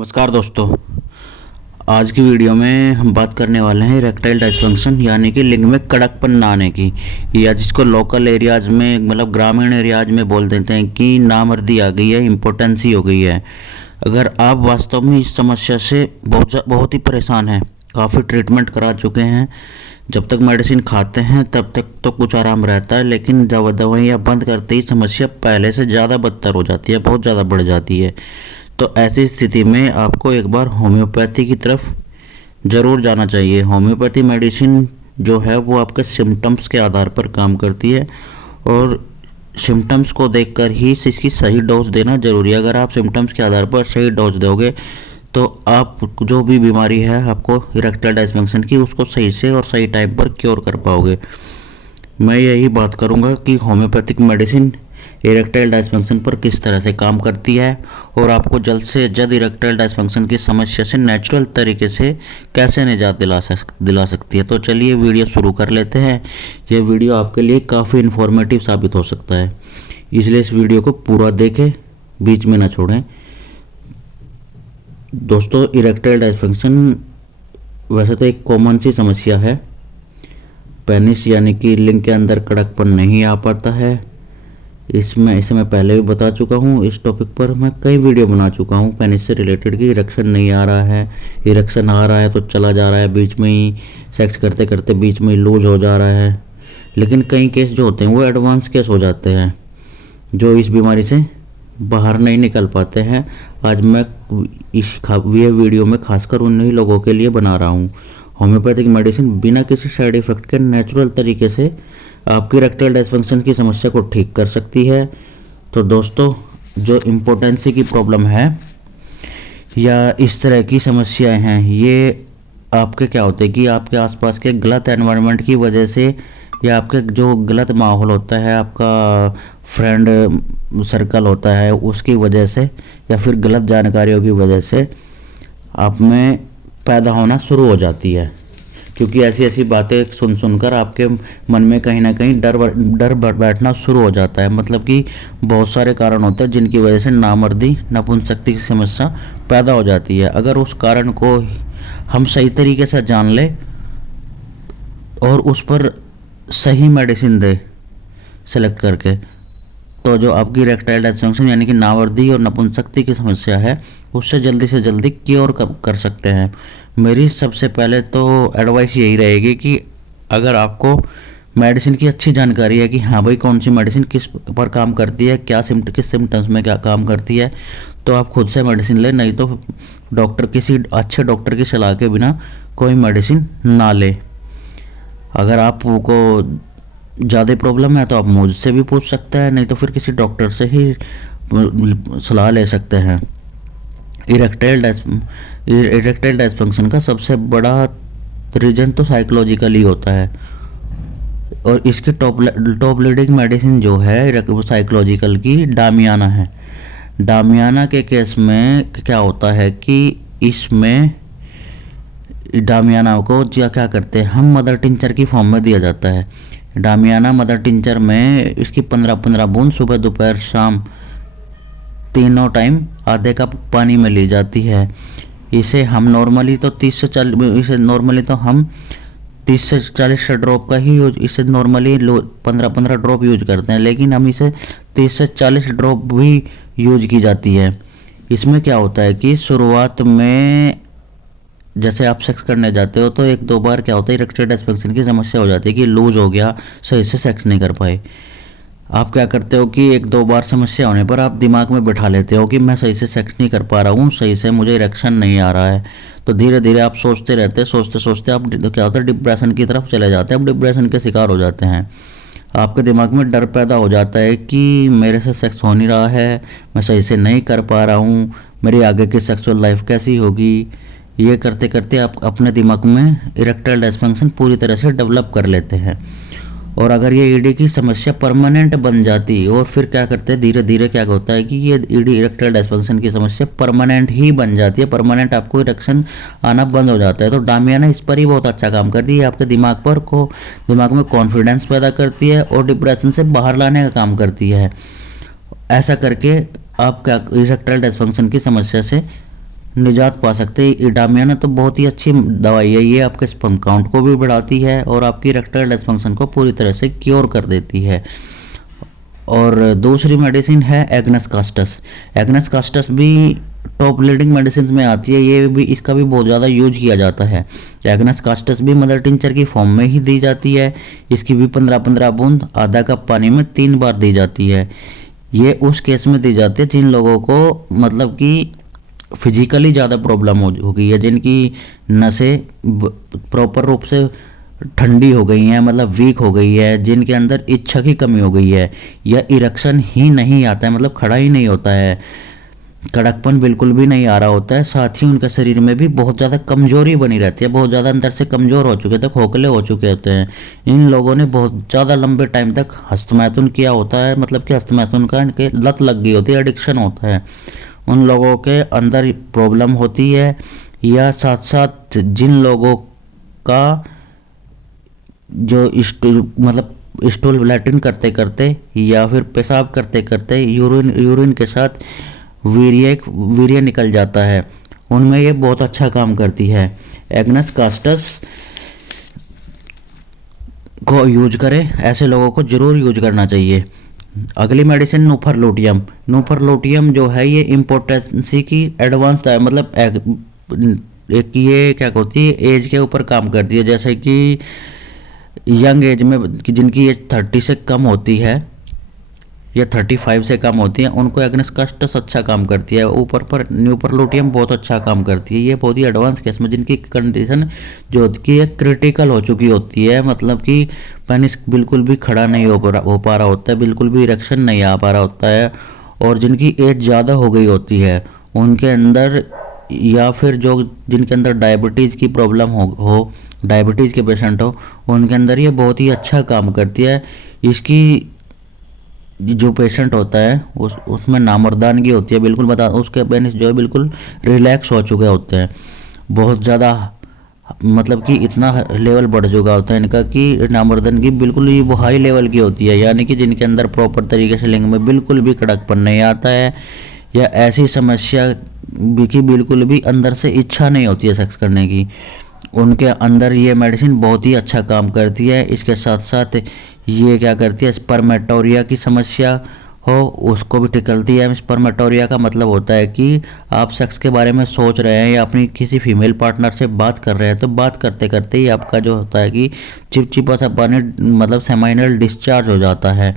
नमस्कार दोस्तों। आज की वीडियो में हम बात करने वाले हैं इरेक्टाइल डिसफंक्शन यानी कि लिंग में कड़कपन ना आने की, या जिसको लोकल एरियाज में मतलब ग्रामीण एरियाज में बोल देते हैं कि नामर्दी आ गई है, इम्पोटेंसी हो गई है। अगर आप वास्तव में इस समस्या से बहुत ही परेशान हैं, काफ़ी ट्रीटमेंट करा चुके हैं, जब तक मेडिसिन खाते हैं तब तक तो कुछ आराम रहता है, लेकिन जब दवाइयाँ बंद करते ही समस्या पहले से ज़्यादा बदतर हो जाती है, बहुत ज़्यादा बढ़ जाती है। तो ऐसी स्थिति में आपको एक बार होम्योपैथी की तरफ ज़रूर जाना चाहिए। होम्योपैथी मेडिसिन जो है वो आपके सिम्टम्स के आधार पर काम करती है और सिम्टम्स को देखकर ही इसकी सही डोज देना ज़रूरी है। अगर आप सिम्टम्स के आधार पर सही डोज दोगे तो आप जो भी बीमारी है आपको इरेक्टाइल डिसफंक्शन की, उसको सही से और सही टाइम पर क्योर कर पाओगे। मैं यही बात करूंगा कि होम्योपैथिक मेडिसिन इरेक्टाइल डिसफंक्शन पर किस तरह से काम करती है और आपको जल्द से जल्द इरेक्टाइल डिसफंक्शन की समस्या से नेचुरल तरीके से कैसे निजात दिला सकती है। तो चलिए वीडियो शुरू कर लेते हैं। यह वीडियो आपके लिए काफ़ी इन्फॉर्मेटिव साबित हो सकता है, इसलिए इस वीडियो को पूरा देखें, बीच में ना छोड़ें। दोस्तों, इरेक्टाइल डिसफंक्शन वैसे तो एक कॉमन सी समस्या है। पेनिस यानी कि लिंग के अंदर कड़कपन नहीं आ पाता है। इसे मैं पहले भी बता चुका हूँ। इस टॉपिक पर मैं कई वीडियो बना चुका हूँ पेनिस से रिलेटेड कि इरेक्शन नहीं आ रहा है, इरेक्शन आ रहा है तो चला जा रहा है, बीच में ही सेक्स करते करते बीच में ही लूज हो जा रहा है। लेकिन कई केस जो होते हैं वो एडवांस केस हो जाते हैं, जो इस बीमारी से बाहर नहीं निकल पाते हैं। आज मैं ये वीडियो में खासकर उन्हीं लोगों के लिए बना रहा हूँ। होम्योपैथिक मेडिसिन बिना किसी साइड इफ़ेक्ट के नेचुरल तरीके से आपकी इरेक्टाइल डिसफंक्शन की समस्या को ठीक कर सकती है। तो दोस्तों, जो इम्पोटेंसी की प्रॉब्लम है या इस तरह की समस्याएं हैं, ये आपके क्या होते हैं कि आपके आसपास के गलत एनवायरनमेंट की वजह से या आपके जो गलत माहौल होता है, आपका फ्रेंड सर्कल होता है, उसकी वजह से या फिर गलत जानकारियों की वजह से आप में पैदा होना शुरू हो जाती है। क्योंकि ऐसी ऐसी बातें सुनकर आपके मन में कहीं ना कहीं डर बैठना शुरू हो जाता है। मतलब कि बहुत सारे कारण होते हैं जिनकी वजह से नामर्दी नपुंसकती की समस्या पैदा हो जाती है। अगर उस कारण को हम सही तरीके से जान ले और उस पर सही मेडिसिन दे सेलेक्ट करके, तो जो आपकी इरेक्टाइल डिसफंक्शन यानी कि नामर्दी और नपुंसकती की समस्या है उससे जल्दी से जल्दी क्योर कर सकते हैं। मेरी सबसे पहले तो एडवाइस यही रहेगी कि अगर आपको मेडिसिन की अच्छी जानकारी है कि हाँ भाई कौन सी मेडिसिन किस पर काम करती है, किस सिम्टम्स में क्या काम करती है, तो आप खुद से मेडिसिन लें, नहीं तो किसी अच्छे डॉक्टर की सलाह के बिना कोई मेडिसिन ना ले। अगर आपको ज़्यादा प्रॉब्लम है तो आप मुझसे भी पूछ सकते हैं, नहीं तो फिर किसी डॉक्टर से ही सलाह ले सकते हैं। इरेक्टाइल डिसफंक्शन का सबसे बड़ा रीजन तो साइकोलॉजिकल ही होता है और इसके टॉप लीडिंग मेडिसिन जो है वो साइकोलॉजिकल की डामियाना है। डामियाना के केस में क्या होता है कि इसमें डामियाना को क्या करते हैं हम मदर टिंचर की फॉर्म में दिया जाता है। डामियाना मदर टिंचर में इसकी 15-15 बूंद सुबह दोपहर शाम तीनों टाइम आधे कप पानी में ली जाती है। इसे हम नॉर्मली तो 30 से 40 ड्रॉप का ही यूज, इसे नॉर्मली 15-15 ड्रॉप यूज करते हैं, लेकिन हम इसे 30 से 40 ड्रॉप भी यूज की जाती है। इसमें क्या होता है कि शुरुआत में जैसे आप सेक्स करने जाते हो तो 1-2 बार क्या होता है इरेक्टाइल डिसफंक्शन की समस्या हो जाती है कि लूज हो गया, सही से सेक्स नहीं कर पाए। आप क्या करते हो कि 1-2 बार समस्या होने पर आप दिमाग में बिठा लेते हो कि मैं सही से सेक्स नहीं कर पा रहा हूँ, सही से मुझे इरेक्शन नहीं आ रहा है। तो धीरे धीरे आप सोचते रहते, सोचते आप क्या होता है डिप्रेशन की तरफ चले जाते हैं। आप डिप्रेशन के शिकार हो जाते हैं। आपके दिमाग में डर पैदा हो जाता है कि मेरे से सेक्स हो नहीं रहा है, मैं सही से नहीं कर पा रहा हूँ, मेरी आगे की सेक्सुअल लाइफ कैसी होगी। ये करते करते आप अपने दिमाग में इरेक्टाइल डिसफंक्शन पूरी तरह से डेवलप कर लेते हैं। और अगर ये ईडी की समस्या परमानेंट बन जाती और फिर क्या करते हैं धीरे धीरे क्या होता है कि ये ईडी इरेक्टाइल डिसफंक्शन की समस्या परमानेंट ही बन जाती है, परमानेंट आपको इरेक्शन आना बंद हो जाता है। तो डामियाना इस पर ही बहुत अच्छा काम करती है, आपके दिमाग में कॉन्फिडेंस पैदा करती है और डिप्रेशन से बाहर लाने का काम करती है। ऐसा करके आप क्या इरेक्टाइल डिसफंक्शन की समस्या से निजात पा सकते हैं। इडामियाना तो बहुत ही अच्छी दवाई है, ये आपके स्पर्म काउंट को भी बढ़ाती है और आपकी इरेक्टाइल डिस्फंक्शन को पूरी तरह से क्योर कर देती है। और दूसरी मेडिसिन है एग्नस कास्टस। एग्नस कास्टस भी टॉप लीडिंग मेडिसिन में आती है, ये भी इसका भी बहुत ज़्यादा यूज किया जाता है। एग्नस कास्टस भी मदर टिंचर की फॉर्म में ही दी जाती है। इसकी भी 15-15 बूंद आधा कप पानी में 3 बार दी जाती है। ये उस केस में दी जाती है जिन लोगों को मतलब कि फिजिकली ज़्यादा प्रॉब्लम हो गई है, जिनकी नसें प्रॉपर रूप से ठंडी हो गई हैं, मतलब वीक हो गई है, जिनके अंदर इच्छा की कमी हो गई है, या इरेक्शन ही नहीं आता है, मतलब खड़ा ही नहीं होता है, कड़कपन बिल्कुल भी नहीं आ रहा होता है। साथ ही उनके शरीर में भी बहुत ज़्यादा कमजोरी बनी रहती है, बहुत ज़्यादा अंदर से कमज़ोर हो चुके थे, खोखले हो चुके होते हैं। इन लोगों ने बहुत ज़्यादा लंबे टाइम तक हस्तमैथुन किया होता है, मतलब कि हस्तमैथुन का इनके लत लग गई होती है, एडिक्शन होता है। उन लोगों के अंदर प्रॉब्लम होती है, या साथ साथ जिन लोगों का जो स्टूल मतलब स्टूल लैट्रिन करते करते या फिर पेशाब करते करते यूरिन के साथ वीर्य निकल जाता है, उनमें ये बहुत अच्छा काम करती है। एग्नस कास्टस को यूज करें, ऐसे लोगों को जरूर यूज करना चाहिए। अगली मेडिसिन नूफरलोटियम। नूफरलोटियम जो है ये इम्पोर्टेंसी की एडवांस है, मतलब एक ये क्या होती है, एज के ऊपर काम करती है। जैसे कि यंग एज में जिनकी एज 30 से कम होती है या 35 से कम होती है, उनको एग्नस कास्टस अच्छा काम करती है। ऊपर पर न्यूपरलोटियम बहुत अच्छा काम करती है। ये बहुत ही एडवांस केस में जिनकी कंडीशन जो होती है क्रिटिकल हो चुकी होती है, मतलब कि पेनिस बिल्कुल भी खड़ा नहीं हो पा रहा होता है, बिल्कुल भी इरेक्शन नहीं आ पा रहा होता है, और जिनकी एज ज़्यादा हो गई होती है, उनके अंदर या फिर जो जिनके अंदर डायबिटीज़ की प्रॉब्लम हो डायबिटीज़ के पेशेंट हो, उनके अंदर ये बहुत ही अच्छा काम करती है। इसकी जो पेशेंट होता है उसमें नामर्दानगी होती है, बिल्कुल बता उसके पेनिस जो है बिल्कुल रिलैक्स हो चुके होते हैं, बहुत ज़्यादा मतलब कि इतना लेवल बढ़ चुका होता है इनका कि नामर्दानगी बिल्कुल ही वो हाई लेवल की होती है, यानी कि जिनके अंदर प्रॉपर तरीके से लिंग में बिल्कुल भी कड़कपन नहीं आता है, या ऐसी समस्या भी कि बिल्कुल भी अंदर से इच्छा नहीं होती है सेक्स करने की, उनके अंदर ये मेडिसिन बहुत ही अच्छा काम करती है। इसके साथ साथ ये क्या करती है, स्पर्मेटोरिया की समस्या हो उसको भी टिकलती है। स्पर्मेटोरिया का मतलब होता है कि आप सेक्स के बारे में सोच रहे हैं या अपनी किसी फीमेल पार्टनर से बात कर रहे हैं, तो बात करते करते ही आपका जो होता है कि चिपचिपा सा पानी मतलब सेमाइनल डिस्चार्ज हो जाता है।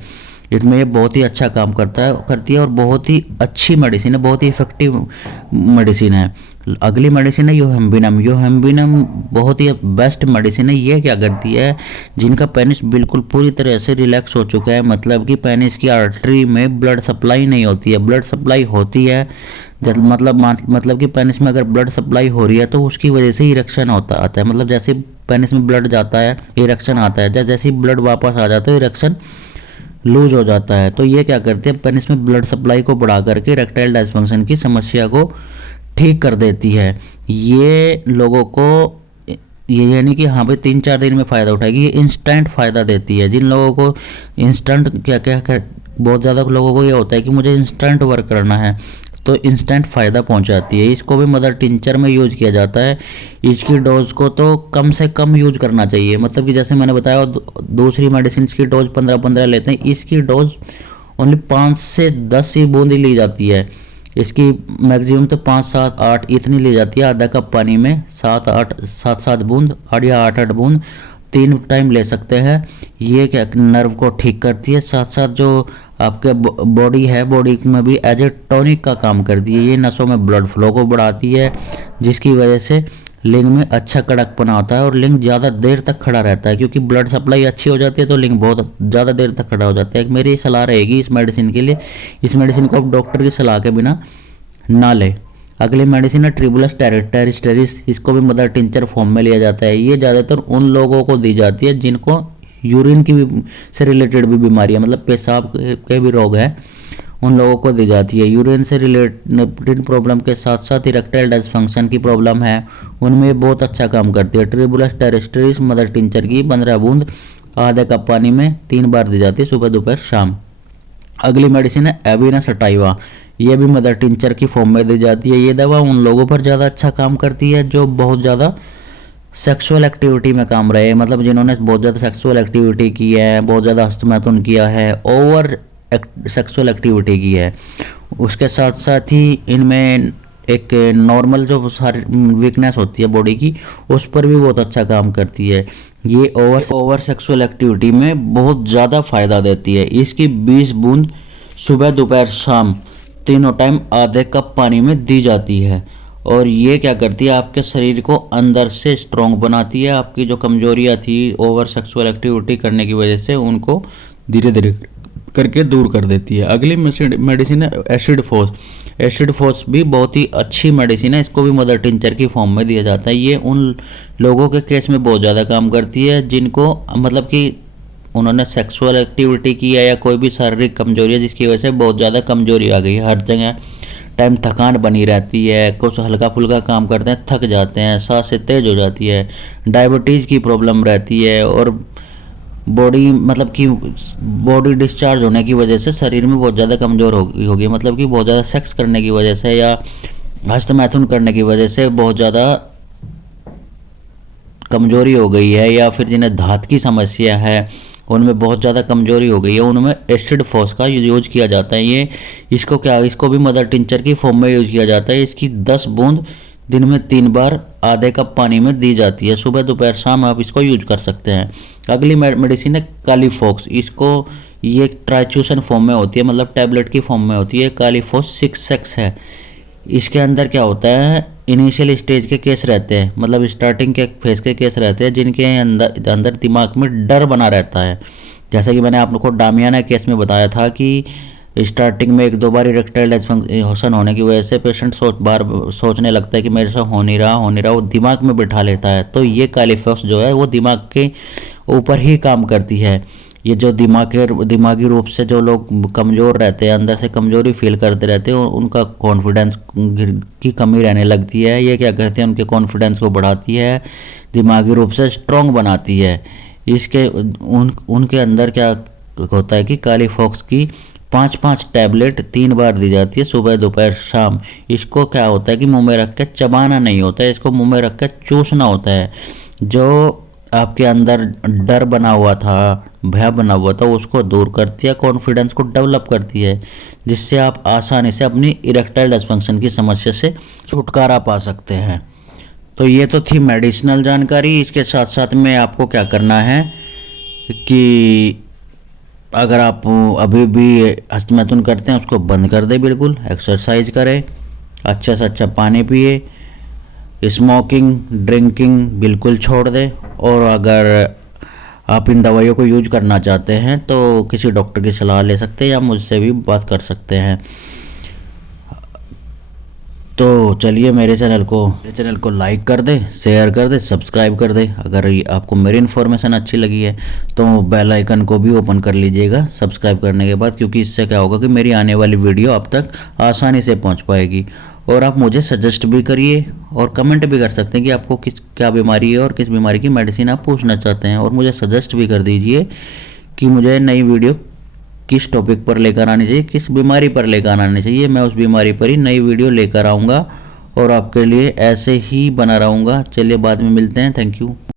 इसमें ये बहुत ही अच्छा काम करती है और बहुत ही अच्छी मेडिसिन है, बहुत ही इफेक्टिव मेडिसिन है। अगली मेडिसिन है योहेम्बिनम। योहेम्बिनम बहुत ही बेस्ट मेडिसिन है। ये क्या करती है, जिनका पेनिस बिल्कुल पूरी तरह से रिलैक्स हो चुका है, मतलब कि पेनिस की आर्टरी में ब्लड सप्लाई नहीं होती है, ब्लड सप्लाई होती है मतलब कि पेनिस में अगर ब्लड सप्लाई हो रही है तो उसकी वजह से इरेक्शन आता है, मतलब जैसे पेनिस में ब्लड जाता है इरेक्शन आता है, जैसे ही ब्लड वापस आ जाता है इरेक्शन लूज हो जाता है। तो ये क्या करते हैं, पेनिस में ब्लड सप्लाई को बढ़ा करके इरेक्टाइल डिसफंक्शन की समस्या को ठीक कर देती है। ये लोगों को ये यानी कि हाँ भाई 3-4 दिन में फ़ायदा उठाएगी, ये इंस्टेंट फ़ायदा देती है। जिन लोगों को इंस्टेंट क्या बहुत ज़्यादा लोगों को ये होता है कि मुझे इंस्टेंट वर्क करना है, तो इंस्टेंट फ़ायदा पहुंचाती है। इसको भी मदर टिंचर में यूज किया जाता है। इसकी डोज को तो कम से कम यूज करना चाहिए, मतलब कि जैसे मैंने बताया दूसरी मेडिसिन की डोज 15-15 लेते हैं, इसकी डोज ओनली 5 से 10 ही बूंदी ली जाती है। इसकी मैक्सिमम तो 5-7-8 इतनी ली जाती है, आधा कप पानी में 7-8 बूंद 8 या 8-8 बूंद 3 टाइम ले सकते हैं। ये क्या नर्व को ठीक करती है, साथ साथ जो आपके बॉडी है, बॉडी में भी एज ए टॉनिक का काम करती है। ये नसों में ब्लड फ्लो को बढ़ाती है, जिसकी वजह से लिंग में अच्छा कड़कपन आता है और लिंग ज़्यादा देर तक खड़ा रहता है, क्योंकि ब्लड सप्लाई अच्छी हो जाती है तो लिंग बहुत ज़्यादा देर तक खड़ा हो जाता है। मेरी सलाह रहेगी इस मेडिसिन के लिए, इस मेडिसिन को आप डॉक्टर की सलाह के बिना ना लें। अगली मेडिसिन है ट्रिबुलस टेरिस्टेरिस। इसको भी मदर टिंचर फॉर्म में लिया जाता है। ये ज़्यादातर उन लोगों को दी जाती है जिनको यूरिन की भी से रिलेटेड भी बीमारी है, मतलब पेशाब के भी रोग है, उन लोगों को दी जाती है। यूरिन से रिलेटेड प्रॉब्लम के साथ साथ इरेक्टाइल डिसफंक्शन की प्रॉब्लम है, उनमें बहुत अच्छा काम करती है। ट्रिबुलस टेरिस्टेरिस मदर टिंचर की 15 बूंद आधे कप पानी में 3 बार दी जाती है, सुबह दोपहर शाम। अगली मेडिसिन है एविना सटाइवा। ये भी मदर टिंचर की फॉर्म में दी जाती है। ये दवा उन लोगों पर ज़्यादा अच्छा काम करती है जो बहुत ज़्यादा सेक्सुअल एक्टिविटी में काम रहे, मतलब जिन्होंने बहुत ज़्यादा सेक्सुअल एक्टिविटी की है, बहुत ज़्यादा हस्तमैथुन किया है, ओवर सेक्सुअल एक्टिविटी की है। उसके साथ साथ ही इनमें एक नॉर्मल जो सारी वीकनेस होती है बॉडी की, उस पर भी बहुत अच्छा काम करती है। ये ओवर सेक्सुअल एक्टिविटी में बहुत ज़्यादा फ़ायदा देती है। इसकी 20 बूंद सुबह दोपहर शाम तीनों टाइम आधे कप पानी में दी जाती है। और ये क्या करती है, आपके शरीर को अंदर से स्ट्रॉन्ग बनाती है। आपकी जो कमजोरियाँ थी ओवर सेक्सुअल एक्टिविटी करने की वजह से, उनको धीरे धीरे करके दूर कर देती है। अगली मेडिसिन है एसिड फोस। एसिड फोस भी बहुत ही अच्छी मेडिसिन है। इसको भी मदर टिंचर की फॉर्म में दिया जाता है। ये उन लोगों के केस में बहुत ज़्यादा काम करती है जिनको मतलब कि उन्होंने सेक्सुअल एक्टिविटी की है या कोई भी शारीरिक कमजोरी है जिसकी वजह से बहुत ज़्यादा कमजोरी आ गई है। हर जगह टाइम थकान बनी रहती है, कुछ हल्का फुल्का काम करते हैं थक जाते हैं, सांसें तेज हो जाती है, डायबिटीज़ की प्रॉब्लम रहती है, और बॉडी मतलब कि बॉडी डिस्चार्ज होने की वजह से शरीर में बहुत ज़्यादा कमज़ोर होगी, मतलब कि बहुत ज़्यादा सेक्स करने की वजह से या हस्तमैथुन करने की वजह से बहुत ज़्यादा कमजोरी हो गई है, या फिर जिन्हें धात की समस्या है उनमें बहुत ज़्यादा कमजोरी हो गई है, उनमें एसिड फोस का यूज किया जाता है। ये इसको भी मदर टिंचर की फॉर्म में यूज किया जाता है। इसकी 10 बूंद दिन में 3 बार आधे कप पानी में दी जाती है। सुबह दोपहर शाम आप इसको यूज कर सकते हैं। अगली मेडिसिन है कालीफॉक्स। ये ट्राइच्यूसन फॉर्म में होती है, मतलब टैबलेट की फॉर्म में होती है। कालीफॉक्स 6 है। इसके अंदर क्या होता है, इनिशियल स्टेज के केस रहते हैं, मतलब स्टार्टिंग के फेज के केस रहते हैं जिनके अंदर दिमाग में डर बना रहता है। जैसा कि मैंने आप लोग को डामियाना केस में बताया था कि स्टार्टिंग में 1-2 बार इरेक्टाइल डिसफंक्शन होने की वजह से पेशेंट सोचने लगता है कि मेरे से हो नहीं रहा, वो दिमाग में बिठा लेता है। तो ये कालीफॉक्स जो है वो दिमाग के ऊपर ही काम करती है। ये जो दिमागी रूप से जो लोग कमज़ोर रहते हैं, अंदर से कमज़ोरी फील करते रहते हैं, उनका कॉन्फिडेंस की कमी रहने लगती है। ये क्या कहते हैं, उनके कॉन्फिडेंस को बढ़ाती है, दिमागी रूप से स्ट्रॉन्ग बनाती है। उनके अंदर क्या होता है कि कालीफॉक्स की 5-5 टैबलेट 3 बार दी जाती है, सुबह दोपहर शाम। इसको क्या होता है कि मुंह में रख के चबाना नहीं होता है, इसको मुंह में रख के चूसना होता है। जो आपके अंदर डर बना हुआ था, भय बना हुआ था, उसको दूर करती है, कॉन्फिडेंस को डेवलप करती है, जिससे आप आसानी से अपनी इरेक्टाइल डिसफंक्शन की समस्या से छुटकारा पा सकते हैं। तो ये तो थी मेडिसिनल जानकारी। इसके साथ साथ में आपको क्या करना है कि अगर आप अभी भी हस्तमैथुन करते हैं उसको बंद कर दें, बिल्कुल एक्सरसाइज करें, अच्छा से अच्छा पानी पिए, स्मोकिंग ड्रिंकिंग बिल्कुल छोड़ दें, और अगर आप इन दवाइयों को यूज करना चाहते हैं तो किसी डॉक्टर की सलाह ले सकते हैं या मुझसे भी बात कर सकते हैं। तो चलिए मेरे चैनल को लाइक कर दें, शेयर कर दें, सब्सक्राइब कर दें। अगर आपको मेरी इन्फॉर्मेशन अच्छी लगी है तो बेल आइकन को भी ओपन कर लीजिएगा सब्सक्राइब करने के बाद, क्योंकि इससे क्या होगा कि मेरी आने वाली वीडियो आप तक आसानी से पहुंच पाएगी। और आप मुझे सजेस्ट भी करिए और कमेंट भी कर सकते हैं कि आपको क्या बीमारी है और किस बीमारी की मेडिसिन आप पूछना चाहते हैं, और मुझे सजेस्ट भी कर दीजिए कि मुझे नई वीडियो किस टॉपिक पर लेकर आनी चाहिए, किस बीमारी पर लेकर आनी चाहिए। मैं उस बीमारी पर ही नई वीडियो लेकर आऊँगा और आपके लिए ऐसे ही बना रहूँगा। चलिए बाद में मिलते हैं। Thank you.